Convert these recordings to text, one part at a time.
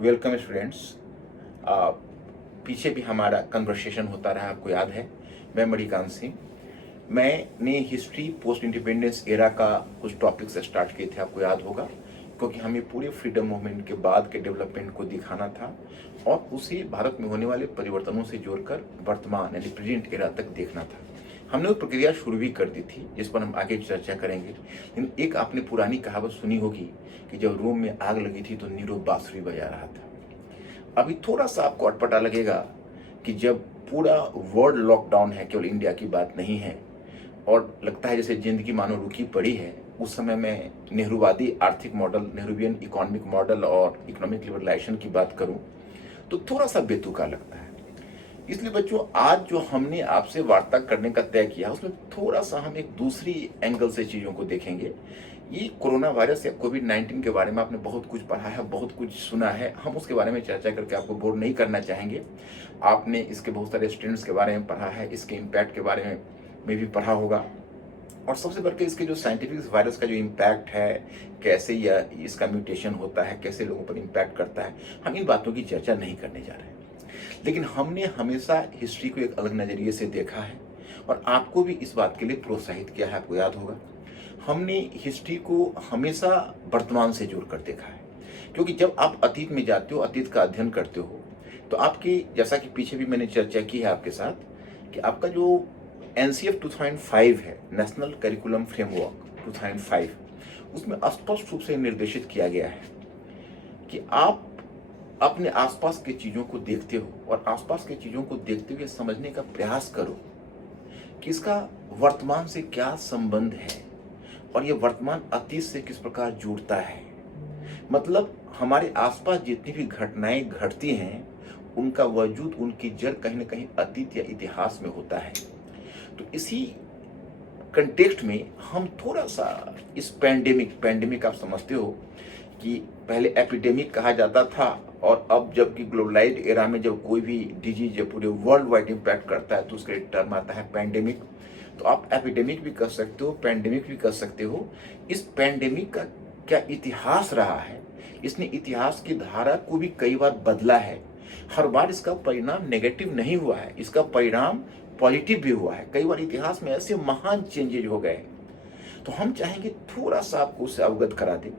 Welcome students. पीछे भी हमारा कन्वर्सेशन होता रहा, आपको याद है। मैं मणिकांत सिंह। मैंने हिस्ट्री पोस्ट इंडिपेंडेंस एरा का कुछ टॉपिक्स स्टार्ट किए थे, आपको याद होगा, क्योंकि हमें पूरे फ्रीडम मूवमेंट के बाद के डेवलपमेंट को दिखाना था और उसे भारत में होने वाले परिवर्तनों से जोड़कर वर्तमान यानी प्रेजेंट एरा तक देखना था। हमने वो प्रक्रिया शुरू भी कर दी थी, जिस पर हम आगे चर्चा करेंगे। लेकिन एक आपने पुरानी कहावत सुनी होगी कि जब रोम में आग लगी थी तो नीरो बांसुरी बजा रहा था। अभी थोड़ा सा आपको अटपटा लगेगा कि जब पूरा वर्ल्ड लॉकडाउन है, केवल इंडिया की बात नहीं है, और लगता है जैसे जिंदगी मानो रुकी पड़ी है। उस समय मैं नेहरूवादी आर्थिक मॉडल, नेहरूवियन इकोनॉमिक मॉडल और इकोनॉमिक लिबरलाइजेशन की बात करूं तो थोड़ा सा बेतुका लगता है। इसलिए बच्चों, आज जो हमने आपसे वार्ता करने का तय किया उसमें थोड़ा सा हम एक दूसरी एंगल से चीज़ों को देखेंगे। ये कोरोना वायरस या कोविड-19 के बारे में आपने बहुत कुछ पढ़ा है, बहुत कुछ सुना है। हम उसके बारे में चर्चा करके आपको बोर नहीं करना चाहेंगे। आपने इसके बहुत सारे स्ट्रेंड्स के बारे में पढ़ा है, इसके इम्पैक्ट के बारे में भी पढ़ा होगा, और सबसे बढ़ के इसके जो साइंटिफिक वायरस का जो इम्पैक्ट है, कैसे यह इसका म्यूटेशन होता है, कैसे लोगों पर इम्पैक्ट करता है, हम इन बातों की चर्चा नहीं करने जा रहे हैं। लेकिन हमने हमेशा हिस्ट्री को एक अलग नज़रिए से देखा है और आपको भी इस बात के लिए प्रोत्साहित किया है, आपको याद होगा। हमने हिस्ट्री को हमेशा वर्तमान से जोड़कर देखा है, क्योंकि जब आप अतीत में जाते हो, अतीत का अध्ययन करते हो, तो आपकी, जैसा कि पीछे भी मैंने चर्चा की है आपके साथ, कि आपका जो एनसीएफ 2005 है, नेशनल करिकुलम फ्रेमवर्क 2005, उसमें स्पष्ट रूप से निर्देशित किया गया है कि आप अपने आसपास की चीज़ों को देखते हो और आसपास की चीज़ों को देखते हुए समझने का प्रयास करो कि इसका वर्तमान से क्या संबंध है और ये वर्तमान अतीत से किस प्रकार जुड़ता है। मतलब हमारे आसपास जितनी भी घटनाएं घटती हैं, उनका वजूद, उनकी जड़ कहीं ना कहीं अतीत या इतिहास में होता है। तो इसी कंटेक्स्ट में हम थोड़ा सा इस पैंडेमिक आप समझते हो कि पहले एपिडेमिक कहा जाता था, और अब जबकि ग्लोबलाइज्ड एरा में जब कोई भी डिजीज जब पूरे वर्ल्ड वाइड इम्पैक्ट करता है तो उसका एक टर्म आता है पैंडेमिक। तो आप एपिडेमिक भी कर सकते हो, पैंडेमिक भी कर सकते हो। इस पैंडेमिक का क्या इतिहास रहा है, इसने इतिहास की धारा को भी कई बार बदला है। हर बार इसका परिणाम नेगेटिव नहीं हुआ है, इसका परिणाम पॉजिटिव भी हुआ है। कई बार इतिहास में ऐसे महान चेंजेज हो गए, तो हम चाहेंगे थोड़ा सा आपको उससे अवगत करा दें।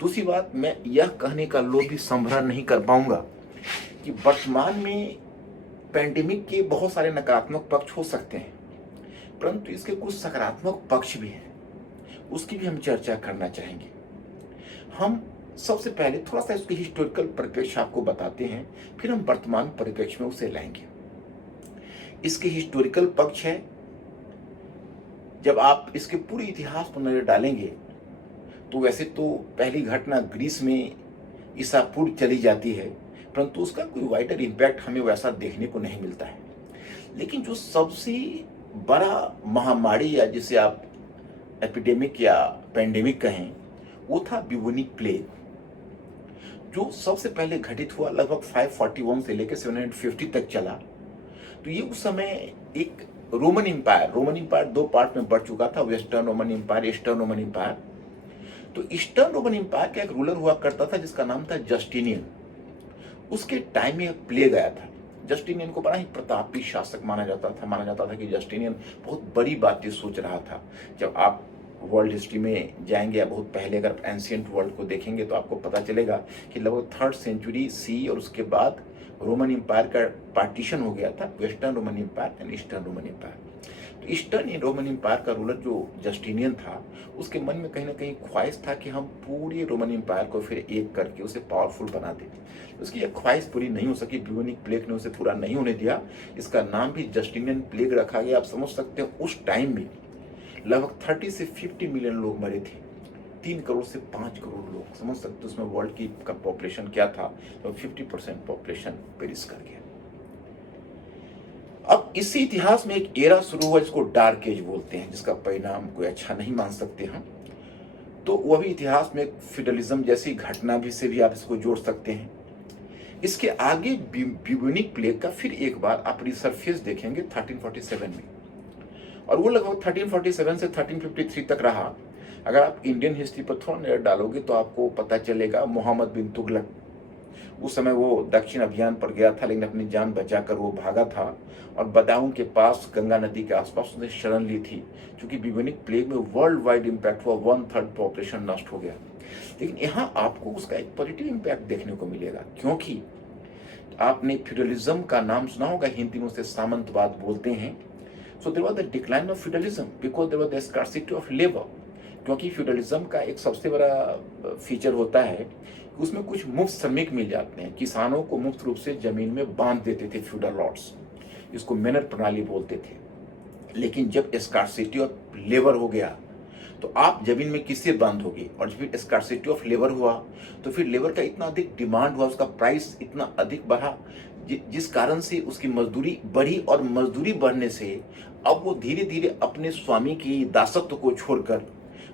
दूसरी बात, मैं यह कहने का लोभ भी संभरण नहीं कर पाऊंगा कि वर्तमान में पैंडेमिक के बहुत सारे नकारात्मक पक्ष हो सकते हैं, परंतु इसके कुछ सकारात्मक पक्ष भी हैं, उसकी भी हम चर्चा करना चाहेंगे। हम सबसे पहले थोड़ा सा इसके हिस्टोरिकल परिप्रेक्ष्य आपको बताते हैं, फिर हम वर्तमान परिप्रेक्ष्य में उसे लाएंगे। इसके हिस्टोरिकल पक्ष है, जब आप इसके पूरे इतिहास पर नजर डालेंगे तो वैसे तो पहली घटना ग्रीस में ईसा पूर्व चली जाती है, परंतु उसका कोई वाइडर इम्पैक्ट हमें वैसा देखने को नहीं मिलता है। लेकिन जो सबसे बड़ा महामारी, या जिसे आप एपिडेमिक या पैंडेमिक कहें, वो था ब्यूबोनिक प्लेग, जो सबसे पहले घटित हुआ लगभग 541 से लेकर 750 तक चला। तो ये उस समय एक रोमन इंपायर दो पार्ट में बढ़ चुका था, western Roman empire, eastern Roman empire. तो ईस्टर्न रोमन इंपायर का एक रूलर हुआ करता था जिसका नाम था जस्टिनियन। उसके टाइम में प्लेग आया था। जस्टिनियन को बड़ा ही प्रतापी शासक माना जाता था कि जस्टिनियन बहुत बड़ी बातें सोच रहा था। जब आप वर्ल्ड हिस्ट्री में जाएंगे या बहुत पहले अगर एंशिएंट वर्ल्ड को देखेंगे तो आपको पता चलेगा कि लगभग 3rd सेंचुरी सी, और उसके बाद रोमन इंपायर का पार्टीशन हो गया था, western Roman empire and eastern Roman empire. तो ईस्टर्न रोमन इंपायर का रूलर जो जस्टिनियन था, उसके मन में कहीं ना कहीं ख्वाहिश था कि हम पूरे रोमन इंपायर को फिर एक करके उसे पावरफुल बना दें। उसकी यह ख्वाहिश पूरी नहीं हो सकी, ब्यूबोनिक प्लेग ने उसे पूरा नहीं होने दिया। इसका नाम भी जस्टिनियन प्लेग रखा गया। आप समझ सकते हो उस टाइम में लगभग 30 से 50 मिलियन लोग मरे थे, 3 करोड़ से 5 करोड़ लोग। समझ सकते हो उसमें वर्ल्ड की का पॉपुलेशन क्या था, तो 50% पॉपुलेशन पेरिश कर गया। अब इसी इतिहास में एक एरा शुरू हुआ जिसको डार्क एज बोलते हैं, जिसका परिणाम कोई अच्छा नहीं मान सकते हम। तो वह भी इतिहास में फ्यूडलिज्म जैसी घटना भी से भी आप इसको जोड़ सकते हैं। इसके आगे ब्यूबोनिक प्लेग का फिर एक बार आप रिसर्फेस देखेंगे 1347 में, और वो लगभग 1347 से 1353 तक रहा। अगर आप इंडियन हिस्ट्री पर थोड़ा नजर डालोगे तो आपको पता चलेगा मोहम्मद बिन तुगलक उस समय वो दक्षिण अभियान पर गया था, लेकिन अपनी जान बचाकर वो भागा था और बदाऊं के पास गंगा नदी के आसपास उसने शरण ली थी। क्योंकि ब्यूबोनिक प्लेग में वर्ल्ड वाइड इम्पैक्ट हुआ, 1/3 पॉपुलेशन नष्ट हो गया। लेकिन यहाँ आपको उसका एक पॉजिटिव इम्पैक्ट देखने को मिलेगा, क्योंकि आपने फ्यूडलिज्म का नाम सुना होगा, हिंदी में उसे सामंतवाद बोलते हैं। So there was the decline of feudalism because there was the scarcity of labour. क्योंकि फ्यूडलिज्म का एक सबसे बड़ा फीचर होता है कि उसमें कुछ मुफ्त श्रमिक मिल जाते हैं। किसानों को मुफ्त रूप से जमीन में बांध देते थे फ्यूडल लॉर्ड्स, इसको मैनर प्रणाली बोलते थे। लेकिन जब स्कार्सिटी ऑफ लेबर हो गया तो आप जमीन में किससे बांधोगे, और फिर स्कार्सिटी ऑफ लेबर हुआ तो फिर लेबर का इतना अधिक डिमांड हुआ, उसका प्राइस इतना अधिक बढ़ा, जिस कारण से उसकी मजदूरी बढ़ी, और मजदूरी बढ़ने से अब वो धीरे धीरे अपने स्वामी की दासत्व को छोड़कर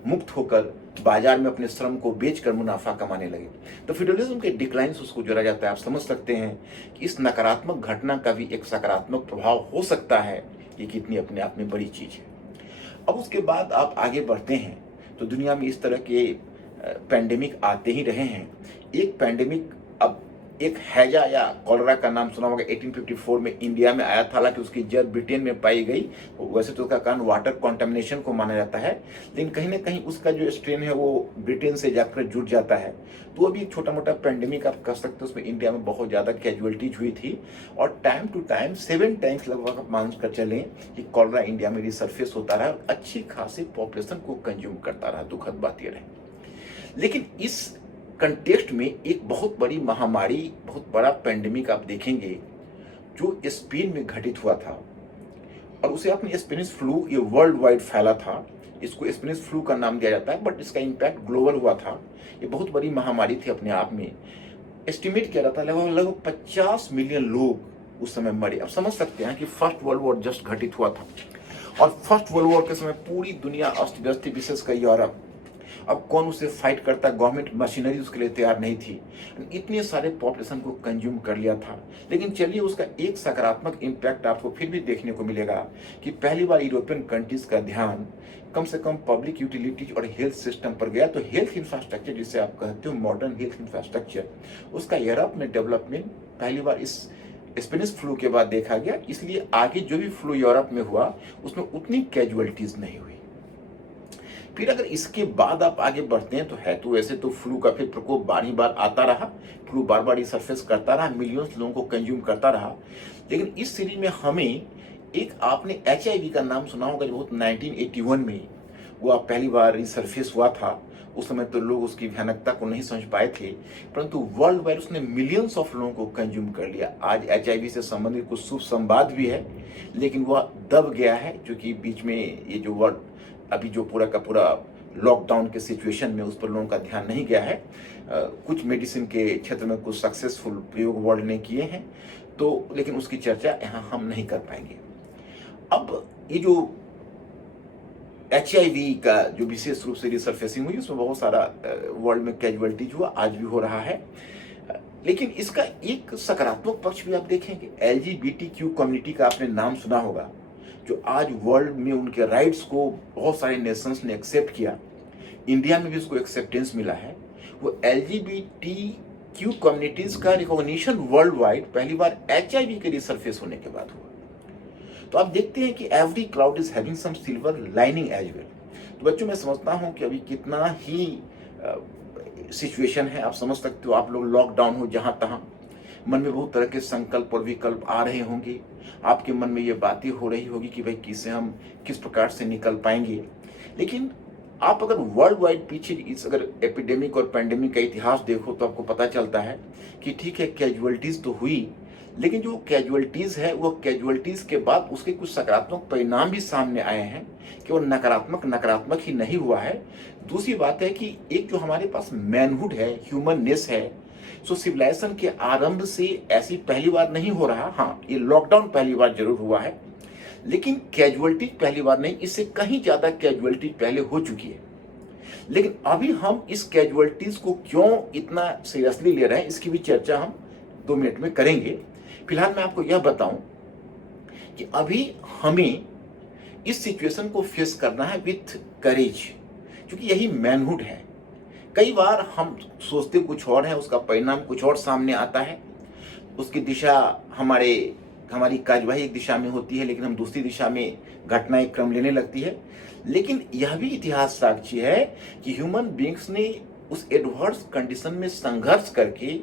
मुक्त होकर बाजार में अपने श्रम को बेचकर मुनाफा कमाने लगे। तो फ्यूडलिज्म के डिक्लाइन से उसको जोड़ा जाता है। आप समझ सकते हैं कि इस नकारात्मक घटना का भी एक सकारात्मक प्रभाव हो सकता है, ये कितनी अपने आप में बड़ी चीज है। अब उसके बाद आप आगे बढ़ते हैं तो दुनिया में इस तरह के पैंडेमिक आते ही रहे हैं। एक पैंडेमिक, अब एक हैजा या कॉलरा का नाम सुना होगा, 1854 में इंडिया में आया था। हालांकि उसकी जड़ ब्रिटेन में पाई गई, वैसे तो उसका कारण वाटर कॉन्टेमिनेशन को माना जाता है, लेकिन कहीं ना कहीं उसका जो स्ट्रेन है वो ब्रिटेन से जाकर जुड़ जाता है। तो अभी एक छोटा मोटा पैंडेमिक आप कह सकते हो, उसमें इंडिया में बहुत ज़्यादा कैजुअलिटीज हुई थी, और टाइम टू टाइम 7 टाइम्स लगभग आप मान कर चलें कि कॉलरा इंडिया में रिसर्फेस होता रहा और अच्छी खासी पॉपुलेशन को कंज्यूम करता रहा। दुखद बात यह रही। लेकिन इस कंटेक्स्ट में एक बहुत बड़ी महामारी, बहुत बड़ा पेंडेमिक आप देखेंगे जो स्पेन में घटित हुआ था, और उसे आपने स्पेनिश फ्लू, ये वर्ल्ड वाइड फैला था, इसको स्पेनिश फ्लू का नाम दिया जाता है, बट इसका इम्पैक्ट ग्लोबल हुआ था। ये बहुत बड़ी महामारी थी अपने आप में। एस्टिमेट किया जाता है लगभग 50 मिलियन लोग उस समय मरे। अब समझ सकते हैं कि फर्स्ट वर्ल्ड वॉर जस्ट घटित हुआ था, और फर्स्ट वर्ल्ड वॉर के समय पूरी दुनिया अस्त व्यस्त थी, विशेषकर यूरोप। अब कौन उसे फाइट करता, गवर्नमेंट मशीनरी उसके लिए तैयार नहीं थी, इतने सारे पॉपुलेशन को कंज्यूम कर लिया था। लेकिन चलिए, उसका एक सकारात्मक इम्पैक्ट आपको फिर भी देखने को मिलेगा कि पहली बार यूरोपियन कंट्रीज का ध्यान कम से कम पब्लिक यूटिलिटीज और हेल्थ सिस्टम पर गया। तो हेल्थ इंफ्रास्ट्रक्चर जिसे आप कहते हो मॉडर्न हेल्थ इंफ्रास्ट्रक्चर, उसका यूरोप में डेवलपमेंट पहली बार इस स्पेनिश फ्लू के बाद देखा गया। इसलिए आगे जो भी फ्लू यूरोप में हुआ उसमें उतनी कैजुअलिटीज नहीं हुई। फिर अगर इसके बाद आप आगे बढ़ते हैं तो है तो वैसे तो फ्लू का फिर प्रकोप बार ही बार आता रहा, फ्लू बार बार सरफेस करता रहा, मिलियंस लोगों को कंज्यूम करता रहा। लेकिन इस सीरीज में हमें एक, आपने HIV का नाम सुना होगा, जो बहुत 1981 में वो आप पहली बार रिसर्फेस हुआ था। उस समय तो लोग उसकी भयानकता को नहीं समझ पाए थे, परंतु वर्ल्ड वाइड उसने मिलियंस ऑफ लोगों को कंज्यूम कर लिया। आज HIV से संबंधित कुछ शुभ संवाद भी है, लेकिन वह दब गया है, क्योंकि बीच में ये जो वर्ल्ड अभी जो पूरा का पूरा लॉकडाउन के सिचुएशन में उस पर लोगों का ध्यान नहीं गया है। कुछ मेडिसिन के क्षेत्र में कुछ सक्सेसफुल प्रयोग वर्ल्ड ने किए हैं, तो लेकिन उसकी चर्चा यहाँ हम नहीं कर पाएंगे। अब ये जो HIV का जो विशेष रूप से रिसर्फेसिंग हुई, उसमें बहुत सारा वर्ल्ड में कैजुअलिटीज हुआ, आज भी हो रहा है। लेकिन इसका एक सकारात्मक पक्ष भी आप देखेंगे। LGBTQ कम्युनिटी का आपने नाम सुना होगा, जो आज वर्ल्ड में उनके राइट्स को बहुत सारे नेशंस ने एक्सेप्ट किया, इंडिया में भी उसको एक्सेप्टेंस मिला है। वो LGBTQ कम्युनिटीज का रिकॉग्निशन वर्ल्ड वाइड पहली बार HIV के रिसर्फेस होने के बाद हुआ। तो आप देखते हैं कि every cloud is having some silver lining as well. तो बच्चों, मैं समझता हूं कि अभी कितना ही सिचुएशन है, आप समझ सकते हो। आप लोग लॉकडाउन हो जहां तहां, मन में बहुत तरह के संकल्प और विकल्प आ रहे होंगे। आपके मन में ये बातें हो रही होगी कि भाई किससे हम किस प्रकार से निकल पाएंगे। लेकिन आप अगर वर्ल्ड वाइड पीछे इस अगर एपिडेमिक और पैंडेमिक का इतिहास देखो तो आपको पता चलता है कि ठीक है, कैजुअलिटीज तो हुई, लेकिन जो कैजुअलिटीज है वो कैजुअलिटीज के बाद उसके कुछ सकारात्मक परिणाम भी सामने आए हैं, कि वो नकारात्मक ही नहीं हुआ है। दूसरी बात है कि एक जो हमारे पास मैनहुड है, ह्यूमननेस है, सो सिविलाइजेशन के आरंभ से ऐसी पहली बार नहीं हो रहा। हाँ, ये लॉकडाउन पहली बार जरूर हुआ है, लेकिन कैजुअलिटी पहली बार नहीं, इससे कहीं ज्यादा कैजुअलिटी पहले हो चुकी है। लेकिन अभी हम इस कैजुअलिटीज को क्यों इतना सीरियसली ले रहे हैं, इसकी भी चर्चा हम 2 मिनट में करेंगे। फिलहाल मैं आपको यह बताऊं कि अभी हमें इस सिचुएशन को फेस करना है विथ करेज, क्योंकि यही मैनहुड है। कई बार हम सोचते कुछ और है, उसका परिणाम कुछ और सामने आता है। उसकी दिशा हमारी कार्यवाही एक दिशा में होती है, लेकिन हम दूसरी दिशा में घटनाएं क्रम लेने लगती है। लेकिन यह भी इतिहास साक्षी है कि ह्यूमन बींग्स ने उस एडवर्स कंडीशन में संघर्ष करके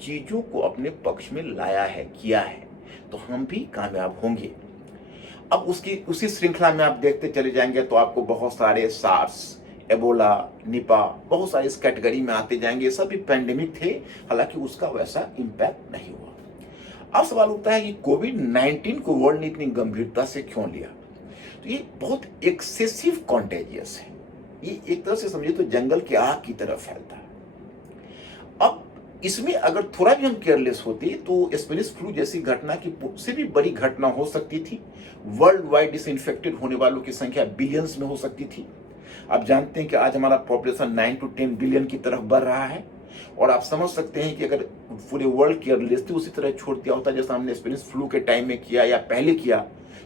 चीजों को अपने पक्ष में लाया है, किया है, तो हम भी कामयाब होंगे। अब उसी श्रृंखला में आप देखते चले जाएंगे तो आपको बहुत सारे सार्स, एबोला, निपा, बहुत सारे इस कैटेगरी में आते जाएंगे। ये सभी पैंडेमिक थे, हालांकि उसका वैसा इम्पैक्ट नहीं हुआ। अब सवाल उठता है कि कोविड-19 को वर्ल्ड ने इतनी गंभीरता से क्यों लिया? तो ये बहुत एक्सेसिव कॉन्टेजियस है। ये एक तरह से समझिए तो जंगल की आग की तरह फैलता है। अब इसमें अगर थोड़ा भी हम केयरलेस होते तो स्पेनिश फ्लू जैसी घटना की से भी बड़ी घटना हो सकती थी। वर्ल्ड वाइड इस इन्फेक्टेड होने वालों की संख्या बिलियंस में हो सकती थी। आप जानते हैं कि आज हमारा पॉपुलेशन 9 to 10 बिलियन की तरफ बढ़ रहा है, और आप समझ सकते हैं कि अगर पूरे वर्ल्ड केयरलेसली उसी तरह छोड़ दिया होता जैसा हमने स्पेनिश फ्लू के टाइम में किया या पहले किया,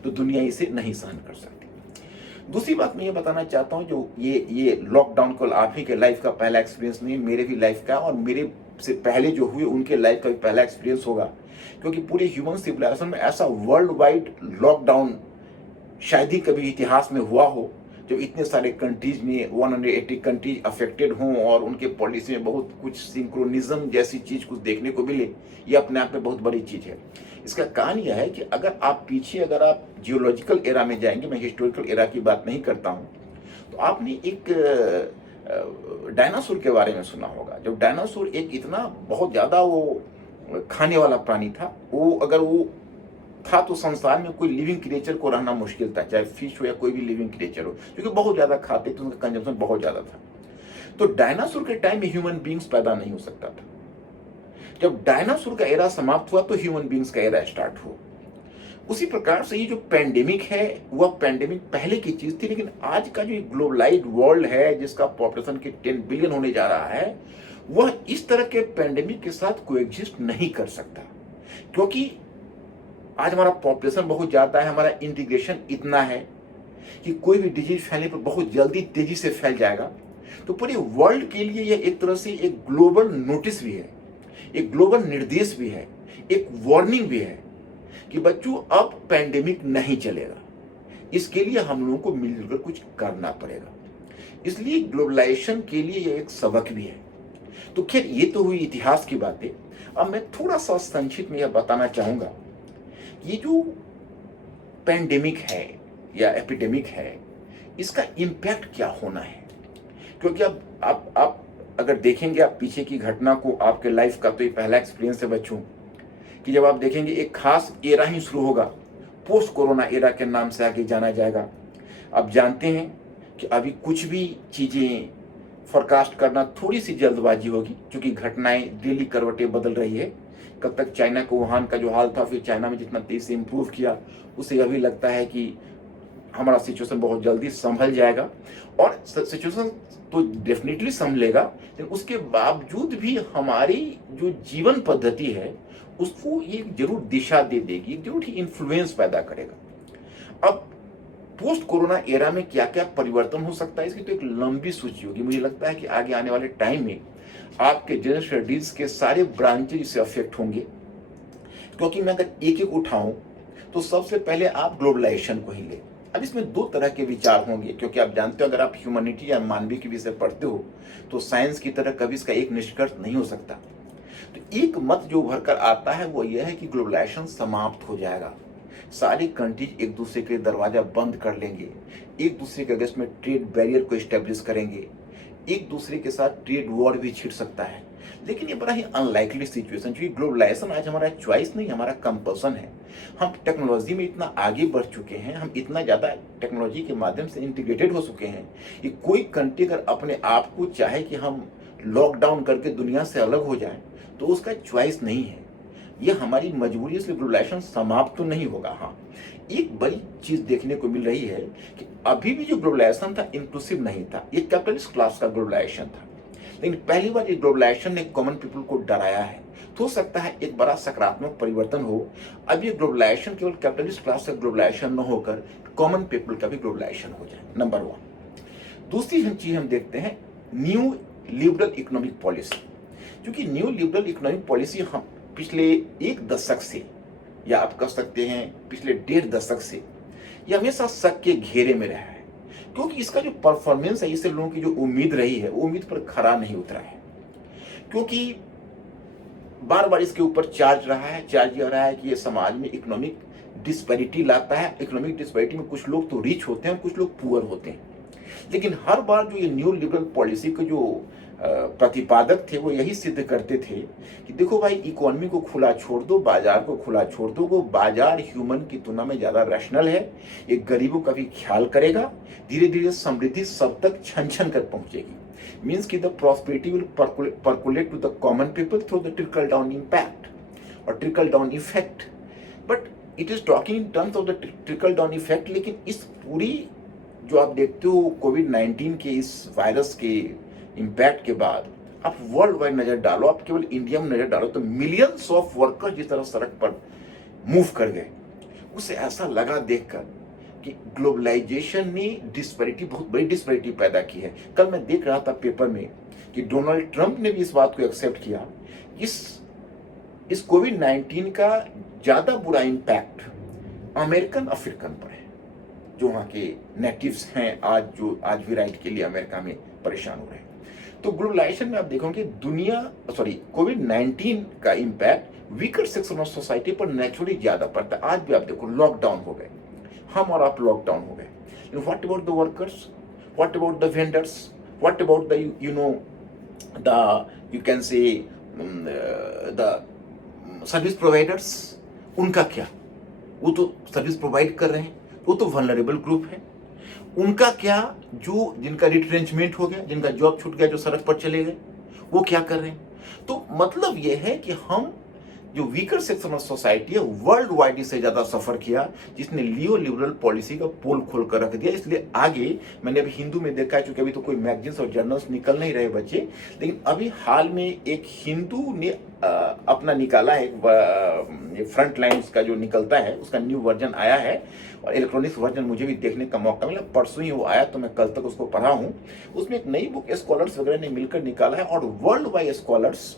तो दुनिया इसे नहीं सहन कर सकती। दूसरी बात मैं ये बताना चाहता हूँ, जो ये लॉकडाउन को आप ही के लाइफ का पहला एक्सपीरियंस नहीं, मेरे भी लाइफ का, और मेरे से पहले जो हुए उनके लाइफ का भी पहला एक्सपीरियंस होगा, क्योंकि पूरे ह्यूमन सिविलाइजेशन में ऐसा वर्ल्ड वाइड लॉकडाउन शायद ही कभी इतिहास में हुआ हो, जब इतने सारे कंट्रीज में 180 कंट्रीज अफेक्टेड हों और उनके पॉलिसी में बहुत कुछ सिंक्रोनिज्म जैसी चीज कुछ देखने को मिले। ये अपने आप में बहुत बड़ी चीज है। इसका कारण यह है कि अगर आप जियोलॉजिकल एरा में जाएंगे, मैं हिस्टोरिकल एरा की बात नहीं करता हूं, तो आपने एक डायनासोर के बारे में सुना होगा। जब डायनासोर एक इतना बहुत ज्यादा वो खाने वाला प्राणी था, अगर वो था तो संसार में कोई लिविंग क्रिएचर को रहना मुश्किल था, चाहे फिश हो या कोई भी लिविंग क्रिएचर हो, क्योंकि बहुत ज्यादा खाते थे, उनका कंजम्पशन बहुत ज्यादा था। तो डायनासोर के टाइम में ह्यूमन बींग्स पैदा नहीं हो सकता था। जब डायनासोर का एरा समाप्त हुआ तो ह्यूमन बींग्स का एरा स्टार्ट हुआ। उसी प्रकार से ये जो पैंडेमिक है, वह पैंडेमिक पहले की चीज थी, लेकिन आज का जो ग्लोबलाइज्ड वर्ल्ड है, जिसका पॉपुलेशन के 10 बिलियन होने जा रहा है, वह इस तरह के पैंडेमिक के साथ कोएग्जिस्ट नहीं कर सकता, क्योंकि आज हमारा पॉपुलेशन बहुत ज्यादा है, हमारा इंटीग्रेशन इतना है कि कोई भी डिजीज फैलने पर बहुत जल्दी तेजी से फैल जाएगा। तो पूरे वर्ल्ड के लिए यह एक तरह से एक ग्लोबल नोटिस भी है, एक ग्लोबल निर्देश भी है, एक वार्निंग भी है कि बच्चों अब पैंडेमिक नहीं चलेगा। इसके लिए हम लोगों को मिलकर कुछ करना पड़ेगा। इसलिए ग्लोबलाइजेशन के लिए यह एक सबक भी है। तो खैर, ये तो हुई इतिहास की बातें। अब मैं थोड़ा सा संक्षिप्त में यह बताना चाहूंगा, ये जो पैंडेमिक है या एपिडेमिक है, इसका इम्पैक्ट क्या होना है। क्योंकि अब आप अगर देखेंगे, आप पीछे की घटना को, आपके लाइफ का तो ये पहला एक्सपीरियंस है बच्चों, कि जब आप देखेंगे एक खास एरा ही शुरू होगा, पोस्ट कोरोना एरा के नाम से आगे जाना जाएगा। आप जानते हैं कि अभी कुछ भी चीजें फोरकास्ट करना थोड़ी सी जल्दबाजी होगी, क्योंकि घटनाएं डेली करवटें बदल रही है। कब तक चाइना को वुहान का जो हाल था, फिर चाइना में जितना तेजी से इम्प्रूव किया, उससे अभी लगता है कि हमारा सिचुएशन बहुत जल्दी संभल जाएगा। और सिचुएशन तो डेफिनेटली संभलेगा, लेकिन उसके बावजूद भी हमारी जो जीवन पद्धति है उसको ये जरूर दिशा दे देगी, जरूर ही इन्फ्लुएंस पैदा करेगा। अब पोस्ट कोरोना एरा में क्या क्या परिवर्तन हो सकता है, इसकी तो एक लंबी सूची होगी। मुझे लगता है कि आगे आने वाले टाइम में आपके जनरल स्टडीज के सारे ब्रांचेज इससे अफेक्ट होंगे, क्योंकि मैं अगर एक एक उठाऊं तो सबसे पहले आप ग्लोबलाइजेशन को ही ले। अब इसमें दो तरह के विचार होंगे, क्योंकि आप जानते हो अगर आप ह्यूमैनिटी या मानवीय के विषय पढ़ते हो तो साइंस की तरह कभी इसका एक निष्कर्ष नहीं हो सकता। तो एक मत जो उभर कर आता है वो यह है कि ग्लोबलाइजेशन समाप्त हो जाएगा, सारी कंट्रीज एक दूसरे के दरवाजा बंद कर लेंगे, एक दूसरे के अगेंस्ट में ट्रेड बैरियर को एस्टेब्लिश करेंगे, एक दूसरे के साथ ट्रेड वॉर भी छिड़ सकता है। लेकिन ये बड़ा ही अनलाइकली सिचुएशन, क्योंकि ग्लोबलाइजेशन आज हमारा चॉइस नहीं, हमारा कंपल्सन है। हम टेक्नोलॉजी में इतना आगे बढ़ चुके हैं, हम इतना ज़्यादा टेक्नोलॉजी के माध्यम से इंटीग्रेटेड हो चुके हैं कि कोई कंट्री अगर अपने आप को चाहे कि हम लॉकडाउन करके दुनिया से अलग हो जाए तो उसका चॉइस नहीं है, ये हमारी मजबूरी है। इसलिए ग्लोबलाइजेशन समाप्त तो नहीं होगा। हाँ, एक बड़ी चीज देखने को मिल रही है कि अभी भी जो ग्लोबलाइजेशन था इंक्लूसिव नहीं था, ये कैपिटलिस्ट क्लास का ग्लोबलाइजेशन था। लेकिन पहली बार ये ग्लोबलाइजेशन ने कॉमन पीपल को डराया है, तो हो सकता है एक बड़ा सकारात्मक परिवर्तन हो। अब ये ग्लोबलाइजेशन केवल कैपिटलिस्ट क्लास का ग्लोबलाइजेशन न होकर कॉमन पीपल का भी ग्लोबलाइजेशन हो जाए, नंबर 1। दूसरी चीज हम देखते हैं न्यू लिबरल इकोनॉमिक पॉलिसी, क्योंकि न्यू लिबरल इकोनॉमिक पॉलिसी हम पिछले एक दशक से, या आप कह सकते हैं पिछले 1.5 दशक से, ये हमेशा शक के घेरे में रहा है, क्योंकि इसका जो परफॉर्मेंस है, इससे लोगों की जो उम्मीद रही है वो उम्मीद पर खरा नहीं उतरा है। क्योंकि बार बार इसके ऊपर चार्ज यह रहा है कि ये समाज में इकोनॉमिक डिस्पैरिटी लाता है। इकोनॉमिक डिस्पैरिटी में कुछ लोग तो रिच होते हैं और कुछ लोग पुअर होते हैं। लेकिन हर बार जो ये न्यू लिबरल पॉलिसी के जो प्रतिपादक थे वो यही सिद्ध करते थे कि देखो भाई, इकोनॉमी को खुला छोड़ दो, बाजार को खुला छोड़ दो, वो बाजार ह्यूमन की तुलना में ज़्यादा रैशनल है, ये गरीबों का भी ख्याल करेगा, धीरे धीरे समृद्धि सब तक छन छन कर पहुंचेगी। मीन्स कि the prosperity will percolate to the common people through the trickle down impact और trickle down effect. But it is talking in terms of the trickle down effect. लेकिन इस पूरी जो आप देखते हो कोविड-19 के इस वायरस के इम्पैक्ट के बाद आप वर्ल्ड वाइड नजर डालो, आप केवल इंडिया में नजर डालो, तो मिलियंस ऑफ वर्कर्स जिस तरह सड़क पर मूव कर गए, उसे ऐसा लगा देखकर कि ग्लोबलाइजेशन ने डिस्पैरिटी, बहुत बड़ी डिस्पैरिटी पैदा की है। कल मैं देख रहा था पेपर में कि डोनाल्ड ट्रंप ने भी इस बात को एक्सेप्ट किया, इस कोविड-19 का ज्यादा बुरा इम्पैक्ट अमेरिकन अफ्रीकन पर है, जो वहाँ के नेटिव्स हैं आज भी राइट के लिए अमेरिका में परेशान हो रहे हैं। तो ग्लोबलाइजेशन में आप देखोगे कोविड-19 का impact weaker section of society पर नेचुरली ज्यादा पड़ता है। आज भी आप देखो, लॉकडाउन हो गए, हम और आप लॉकडाउन हो गए। What about the workers, what about the vendors, what about you can say the service providers, उनका क्या? वो तो सर्विस प्रोवाइड कर रहे हैं, वो तो वल्नरेबल ग्रुप है। उनका क्या, जो जिनका रिट्रेंचमेंट हो गया, जिनका जॉब छूट गया, जो सड़क पर चले गए, वो क्या कर रहे हैं? तो मतलब ये है कि हम जो वीकर सेक्शन ऑफ सोसाइटी है वर्ल्ड वाइड इससे ज्यादा सफर किया, जिसने लियो लिबरल पॉलिसी का पोल खोल कर रख दिया। इसलिए आगे मैंने अभी हिंदू में देखा है, क्योंकि अभी तो कोई मैगजीन्स और जर्नल्स निकल नहीं रहे बच्चे, लेकिन अभी हाल में एक हिंदू ने अपना निकाला है, फ्रंट लाइन उसका जो निकलता है उसका न्यू वर्जन आया है, और इलेक्ट्रॉनिक्स वर्जन मुझे भी देखने का मौका मिला। परसों ही वो आया, तो मैं कल तक उसको पढ़ा हूँ। उसमें एक नई बुक स्कॉलर्स वगैरह ने मिलकर निकाला है, और वर्ल्ड वाइड स्कॉलर्स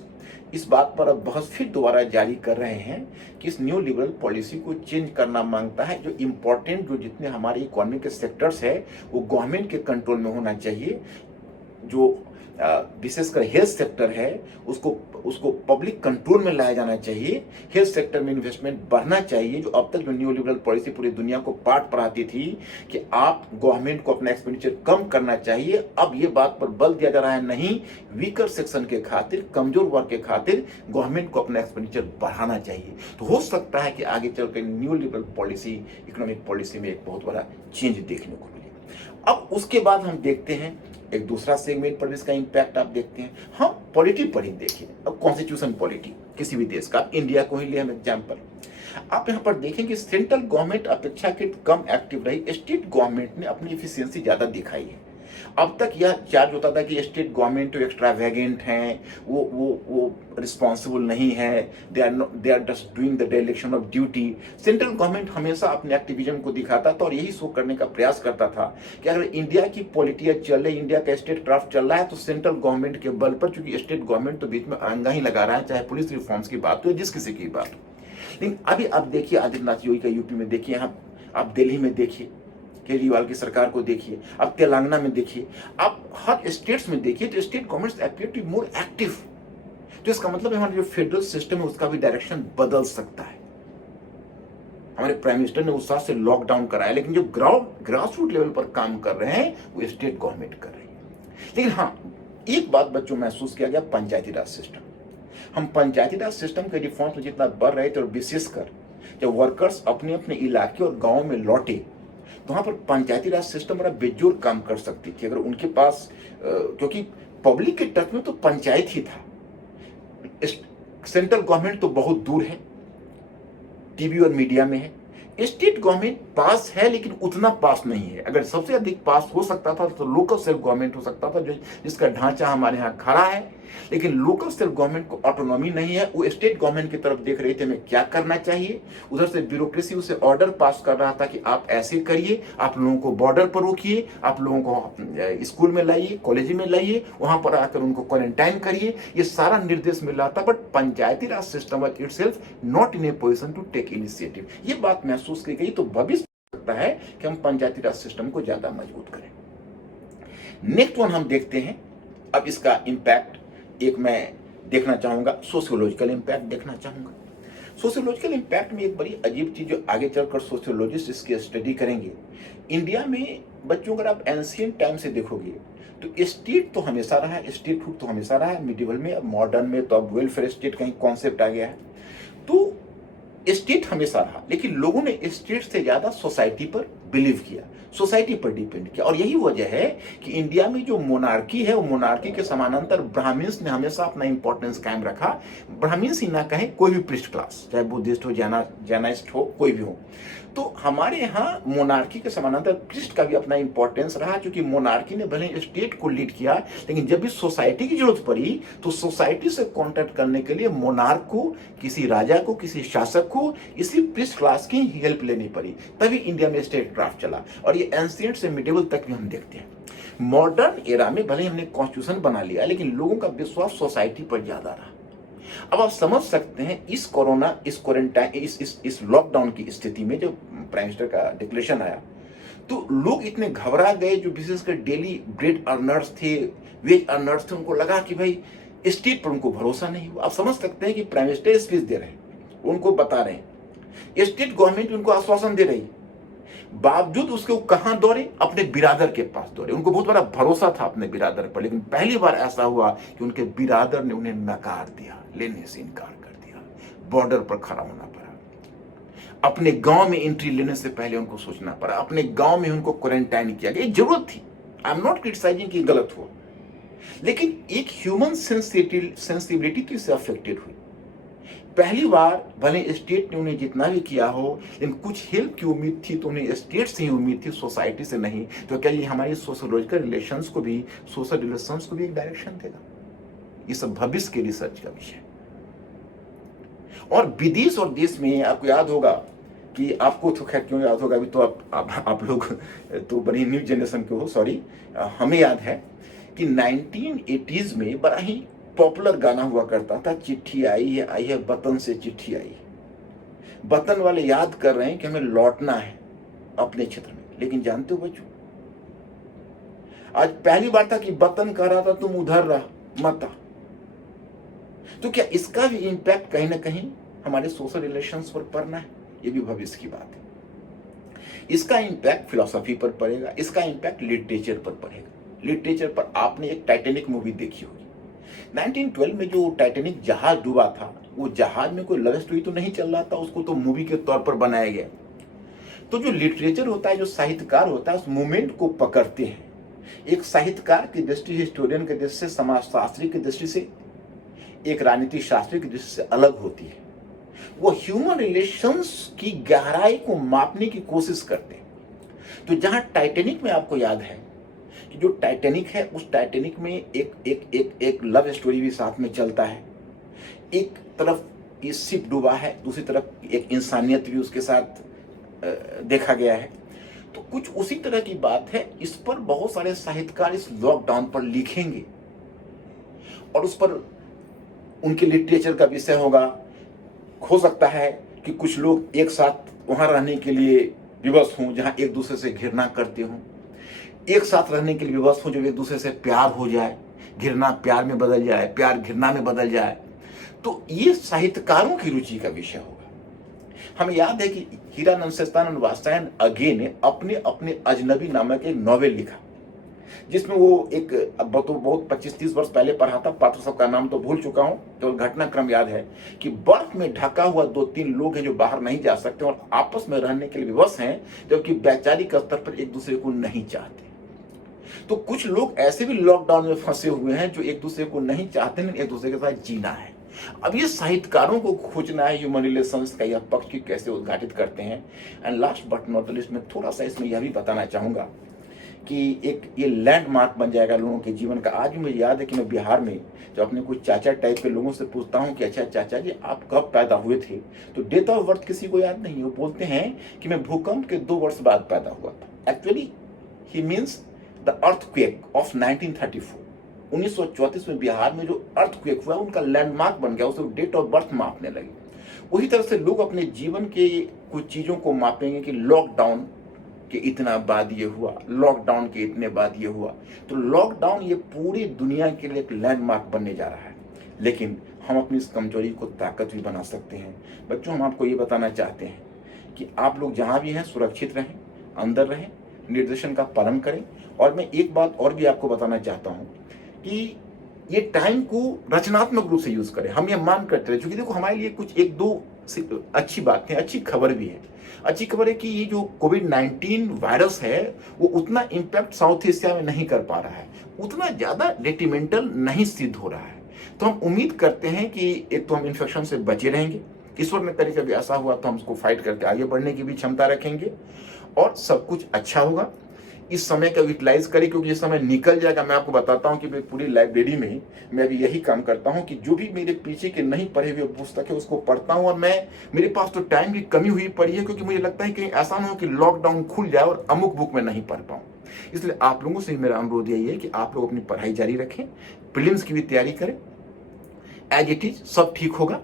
इस बात पर अब बहस फिर दोबारा जारी कर रहे हैं कि इस न्यू लिबरल पॉलिसी को चेंज करना मांगता है। जो इम्पोर्टेंट, जो जितने हमारे इकोनॉमी के सेक्टर्स है वो गवर्नमेंट के कंट्रोल में होना चाहिए। जो विशेषकर हेल्थ सेक्टर है उसको पब्लिक कंट्रोल में लाया जाना चाहिए। हेल्थ सेक्टर में इन्वेस्टमेंट बढ़ना चाहिए। जो अब तक जो न्यू लिबरल पॉलिसी पूरी दुनिया को पाठ पढ़ाती थी कि आप गवर्नमेंट को अपना एक्सपेंडिचर कम करना चाहिए, अब ये बात पर बल दिया जा रहा है, नहीं, वीकर सेक्शन के खातिर, कमजोर वर्ग के खातिर गवर्नमेंट को अपना एक्सपेंडिचर बढ़ाना चाहिए। तो हो सकता है कि आगे चलकर new liberal policy, economic policy में एक बहुत बड़ा चेंज देखने को मिले। अब उसके बाद हम देखते हैं एक दूसरा सेगमेंट पर इसका इंपैक्ट आप देखते हैं। हम पॉलिटी पर ही देखिए, अब कॉन्स्टिट्यूशन पॉलिटी किसी भी देश का, इंडिया को ही ले हम एग्जाम्पल। आप यहाँ पर देखें कि सेंट्रल गवर्नमेंट अपेक्षाकृत कम एक्टिव रही, स्टेट गवर्नमेंट ने अपनी एफिशिएंसी ज्यादा दिखाई है। अब तक यह चार्ज होता था कि स्टेट गवर्नमेंट तो एक्स्ट्रावेगेंट हैं, वो रिस्पॉन्सिबल नहीं है, they are just doing the direction of duty. Central government हमेशा अपने एक्टिविज्म को दिखाता था और यही शो करने का प्रयास करता था कि अगर इंडिया की पॉलिटिया चल रही, इंडिया का स्टेट क्राफ्ट चल रहा है, तो सेंट्रल गवर्नमेंट के बल पर, चूंकि स्टेट गवर्नमेंट तो बीच में अंगा ही लगा रहा है, चाहे पुलिस रिफॉर्म्स की बात हो, जिस किसी की बात हो। लेकिन अभी आप देखिए आदित्यनाथ योगी का यूपी में देखिए, यहाँ आप दिल्ली में देखिए, केजरीवाल की सरकार को देखिए, अब तेलंगाना में देखिए, आप हर स्टेट्स में देखिए, तो state governments appear to be more active. तो इसका मतलब हमारा जो फेडरल सिस्टम है उसका भी डायरेक्शन बदल सकता है। हमारे प्राइम मिनिस्टर ने उत्साह से लॉकडाउन कराया, लेकिन जो ग्रास रूट लेवल पर काम कर रहे हैं वो स्टेट गवर्नमेंट कर रही है। लेकिन हाँ, एक बात बच्चों महसूस किया गया, पंचायती राज सिस्टम। हम पंचायती राज सिस्टम के रिफॉर्म्स में जितना बढ़ रहे थे, और विशेषकर जब वर्कर्स अपने अपने इलाके और गाँव में लौटे, तो वहां पर पंचायती राज सिस्टम बड़ा बेजोर काम कर सकती थी अगर उनके पास, क्योंकि पब्लिक के टच में तो पंचायत ही था। सेंट्रल गवर्नमेंट तो बहुत दूर है, टीवी और मीडिया में है, स्टेट गवर्नमेंट पास है लेकिन उतना पास नहीं है। अगर सबसे अधिक पास हो सकता था तो लोकल सेल्फ गवर्नमेंट हो सकता था, जो जिसका ढांचा हमारे यहाँ खड़ा है। लेकिन लोकल सेल्फ गवर्नमेंट को ऑटोनॉमी नहीं है। वो स्टेट गवर्नमेंट की तरफ देख रही थी हमें क्या करना चाहिए। उधर से ब्यूरोक्रेसी उसे ऑर्डर पास कर रहा था कि आप ऐसे करिए, आप लोगों को बॉर्डर पर रोकिए, आप लोगों को स्कूल में लाइए, कॉलेज में लाइए, वहां पर आकर उनको क्वारंटाइन करिए। ये सारा निर्देश मिल रहा था, but Panchayati Raj system itself not in a position to take initiative. ये बात महसूस की गई। तो भविष्य सकता है कि हम पंचायती राज सिस्टम को ज्यादा मजबूत करें। नेक्स्ट वन हम देखते हैं। अब इसका इंपैक्ट एक मैं देखना चाहूंगा, सोशियोलॉजिकल इंपैक्ट देखना चाहूंगा। सोशियोलॉजिकल इंपैक्ट में एक बड़ी अजीब चीज जो आगे चलकर सोशियोलॉजिस्ट इसकी स्टडी करेंगे। इंडिया में बच्चों, अगर आप एंशियंट टाइम से देखोगे तो स्टेट तो हमेशा रहा है, स्टेटहुड तो हमेशा रहा है मिडिवल में। अब मॉडर्न में तो अब वेलफेयर स्टेट कहीं कॉन्सेप्ट आ गया है। तो स्टेट हमेशा रहा, लेकिन लोगों ने स्टेट से ज्यादा सोसाइटी पर बिलीव किया, सोसाइटी पर डिपेंड किया। और यही वजह है कि इंडिया में जो मोनार्की है, वो मोनार्की के समानांतर ब्राह्मण्स ने हमेशा अपना इंपॉर्टेंस कायम रखा। ब्राह्मण्स ही ना कहें, कोई भी पृष्ठ क्लास, चाहे बुद्धिस्ट हो, जैनिस्ट हो, कोई भी हो। तो हमारे यहाँ मोनार्की के समानांतर पृष्ठ का भी अपना इंपॉर्टेंस रहा, क्योंकि मोनार्की ने भले स्टेट को लीड किया, लेकिन जब भी सोसाइटी की जरूरत पड़ी तो सोसाइटी से कॉन्टेक्ट करने के लिए मोनार्क को, किसी राजा को, किसी शासक को इसी पृष्ठ क्लास की हेल्प लेनी पड़ी। तभी इंडिया में स्टेट ड्राफ्ट चला। और ये एंशिएंट से मिडिवल तक भी हम देखते हैं। मॉडर्न एरा में भले हमने कॉन्स्टिट्यूशन बना लिया, लेकिन लोगों का विश्वास सोसाइटी पर ज्यादा रहा। अब आप समझ सकते हैं इस कोरोना, इस क्वारंटाइन, इस लॉकडाउन की स्थिति में जो प्राइम मिनिस्टर का डिक्लेरेशन आया, तो लोग इतने घबरा गए, जो विशेषकर डेली ब्रेड अर्नर्स थे, वेज अर्नर्स थे, उनको लगा कि भाई स्टेट पर उनको भरोसा नहीं हुआ। आप समझ सकते हैं कि प्राइम मिनिस्टर स्पीच दे रहे हैं, उनको बता रहे हैं, स्टेट गवर्नमेंट उनको आश्वासन दे रही, बावजूद उसके वो कहां दौड़े? अपने बिरादर के पास दौड़े। उनको बहुत बड़ा भरोसा था अपने बिरादर पर, लेकिन पहली बार ऐसा हुआ कि उनके बिरादर ने उन्हें नकार दिया, लेने से इनकार कर दिया, बॉर्डर पर खड़ा होना पड़ा। अपने गांव में एंट्री लेने से पहले उनको सोचना पड़ा, अपने गांव में उनको क्वारंटाइन किया गया। जरूरत थी, आई एम नॉट क्रिटिसाइजिंग कि गलत हुआ, लेकिन एक ह्यूमन सेंसिबिलिटी तो इससे अफेक्टेड हुई। पहली बार भले स्टेट ने उन्हें जितना भी किया हो, लेकिन कुछ हेल्प की उम्मीद थी, तो उन्हें स्टेट से ही उम्मीद थी, सोसाइटी से नहीं। तो क्या ये हमारी सोशियोलॉजिकल रिलेशंस को भी, सोशल रिलेशंस को भी एक डायरेक्शन देगा? ये सब भविष्य के रिसर्च का विषय। और विदेश और देश में आपको याद होगा कि, आपको तो खैर क्यों याद होगा, अभी तो आप लोग तो बड़ी न्यू जनरेशन के हो, सॉरी, हमें याद है कि 1980s में बड़ा ही पॉपुलर गाना हुआ करता था, चिट्ठी आई है वतन से चिट्ठी आई। वतन वाले याद कर रहे हैं कि हमें लौटना है अपने क्षेत्र में। लेकिन जानते हो बच्चों, आज पहली बार था कि वतन कह रहा था तुम उधर रह मत आ। तो क्या इसका भी इंपैक्ट कहीं ना कहीं हमारे सोशल रिलेशंस पर पड़ना है? ये भी भविष्य की बात है। इसका इंपैक्ट फिलॉसफी पर पड़ेगा, इसका इंपैक्ट लिटरेचर पर पड़ेगा। लिटरेचर पर आपने एक टाइटैनिक मूवी देखी होगी। 1912 में जो टाइटैनिक जहाज डूबा था, वो जहाज में कोई लव स्टोरी तो नहीं चल रहा था, उसको तो मूवी के तौर पर बनाया गया। तो जो लिटरेचर होता है, जो साहित्यकार होता है, उस मोमेंट को पकड़ते हैं। एक साहित्यकार की दृष्टि से, हिस्टोरियन की दृष्टि से, समाजशास्त्री की दृष्टि से, एक राजनीतिक शास्त्री की दृष्टि से अलग होती है। वो ह्यूमन रिलेशंस की गहराई को मापने की कोशिश करते हैं। तो जहां टाइटैनिक में आपको याद है कि जो टाइटैनिक है, उस टाइटैनिक में एक लव स्टोरी भी साथ में चलता है। एक तरफ ये शिप डूबा है, दूसरी तरफ एक इंसानियत भी उसके साथ देखा गया है। तो कुछ उसी तरह की बात है। इस पर बहुत सारे साहित्यकार इस लॉकडाउन पर लिखेंगे और उस पर उनके लिटरेचर का विषय होगा। हो सकता है कि कुछ लोग एक साथ वहां रहने के लिए विवश हों, जहां एक दूसरे से घृणा करते हों, एक साथ रहने के लिए विवश हों जब एक दूसरे से प्यार हो जाए, घृणा प्यार में बदल जाए, प्यार घृणा में बदल जाए। तो ये साहित्यकारों की रुचि का विषय होगा। हमें याद है कि हीरानंद सेस्तानंद वात्स्यायन अगे ने अपने अपने अजनबी नामक एक नॉवेल लिखा, जिसमें वो एक, अब तो बहुत 25-30 वर्ष पहले पढ़ा था, पात्र सबका नाम तो भूल चुका हूं, केवल घटनाक्रम याद है कि बर्फ में ढका हुआ 2-3 लोग हैं जो बाहर नहीं जा सकते और आपस में रहने के लिए विवश हैं, जबकि वैचारिक स्तर पर एक दूसरे को नहीं चाहते। तो कुछ लोग ऐसे भी लॉकडाउन में फंसे हुए हैं जो एक दूसरे को नहीं चाहते, नहीं एक दूसरे के साथ जीना है। अब ये साहित्यकारों को खोजना है ह्यूमन रिलेशंस का यह पक्ष की कैसे उद्घाटित करते हैं। And last but not the list, मैं थोड़ा सा इसमें यह भी बताना चाहूँगा कि एक ये लैंडमार्क बन जाएगा लोगों के जीवन का। आज भी मुझे याद है कि मैं बिहार में जब अपने कुछ चाचा टाइप के लोगों से पूछता हूँ कि अच्छा चाचा जी आप कब पैदा हुए थे, तो डेट ऑफ बर्थ किसी को याद नहीं है। वो बोलते हैं कि मैं भूकंप के 2 वर्ष बाद पैदा हुआ था। Actually he means the earthquake of 1934। 1934 में बिहार में जो अर्थक्वेक हुआ उनका लैंडमार्क बन गया, उसे डेट ऑफ बर्थ मापने लगे। उसी तरह से लोग अपने जीवन के कुछ चीज़ों को मापेंगे कि लॉकडाउन के इतना बाद ये हुआ, लॉकडाउन के इतने बाद ये हुआ। तो लॉकडाउन ये पूरी दुनिया के लिए एक लैंडमार्क बनने जा रहा है। लेकिन हम अपनी इस कमजोरी को ताकत भी बना सकते हैं। बच्चों, हम आपको ये बताना चाहते हैं कि आप लोग जहाँ भी हैं सुरक्षित रहें, अंदर रहें, निर्देशन का पालन करें। और मैं एक बात और भी आपको बताना चाहता हूँ कि ये टाइम को रचनात्मक रूप से यूज़ करें। हम ये मान करते रहे, क्योंकि देखो हमारे लिए कुछ 1-2 अच्छी बातें, अच्छी खबर भी है। अच्छी खबर है कि ये जो कोविड-19 वायरस है वो उतना इम्पैक्ट साउथ एशिया में नहीं कर पा रहा है, उतना ज़्यादा डेट्रीमेंटल नहीं सिद्ध हो रहा है। तो हम उम्मीद करते हैं कि एक तो हम इन्फेक्शन से बचे रहेंगे, ईश्वर ने करे कभी ऐसा हुआ तो हम उसको फाइट करके आगे बढ़ने की भी क्षमता रखेंगे और सब कुछ अच्छा होगा। इस समय का यूटिलाइज करें, क्योंकि ये समय निकल जाएगा। मैं आपको बताता हूँ कि मैं पूरी लाइब्रेरी में मैं अभी यही काम करता हूँ कि जो भी मेरे पीछे के नहीं पढ़े हुए पुस्तक है उसको पढ़ता हूँ। और मेरे पास तो टाइम की कमी हुई पड़ी है, क्योंकि मुझे लगता है कि ऐसा ना हो कि लॉकडाउन खुल जाए और अमुक बुक में नहीं पढ़ पाऊँ। इसलिए आप लोगों से मेरा अनुरोध यही है कि आप लोग अपनी पढ़ाई जारी रखें, प्रीलिम्स की भी तैयारी करें। एज इट इज सब ठीक होगा।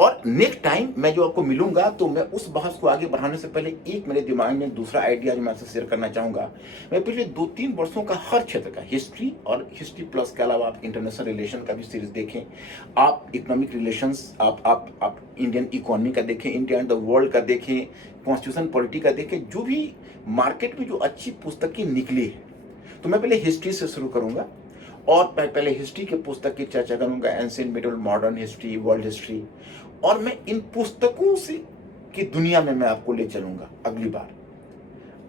और नेक्स्ट टाइम मैं जो आपको मिलूंगा तो मैं उस बहस को आगे बढ़ाने से पहले एक मेरे दिमाग में दूसरा आइडिया जो मैं आपसे शेयर करना चाहूंगा। मैं पिछले 2-3 वर्षों का हर क्षेत्र का हिस्ट्री और हिस्ट्री प्लस के अलावा आप इंटरनेशनल रिलेशन का भी सीरीज देखें, आप इकोनॉमिक रिलेशंस, आप इंडियन इकोनॉमी का देखें, इंडिया एंड द वर्ल्ड का देखें, कॉन्स्टिट्यूशन पॉलिटी का देखें, जो भी मार्केट में जो अच्छी पुस्तकें निकली है। तो मैं पहले हिस्ट्री से शुरू करूंगा और पहले हिस्ट्री के पुस्तक की चर्चा करूंगा, ancient, middle, modern history, world history. और मैं इन पुस्तकों से की दुनिया में मैं आपको ले चलूंगा अगली बार।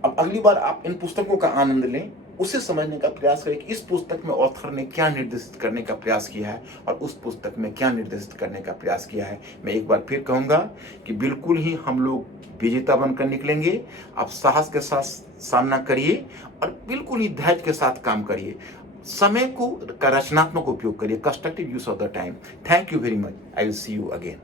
अब अगली बार आप इन पुस्तकों का आनंद लें, उसे समझने का प्रयास करें कि इस पुस्तक में ऑथर ने क्या निर्देशित करने का प्रयास किया है और उस पुस्तक में क्या निर्देशित करने का प्रयास किया है। मैं एक बार फिर कहूँगा कि बिल्कुल ही हम लोग विजेता बनकर निकलेंगे। आप साहस के साथ सामना करिए और बिल्कुल ही धैर्य के साथ काम करिए। समय को का रचनात्मक उपयोग करिए, constructive use of the time. Thank you very much. I will see you again.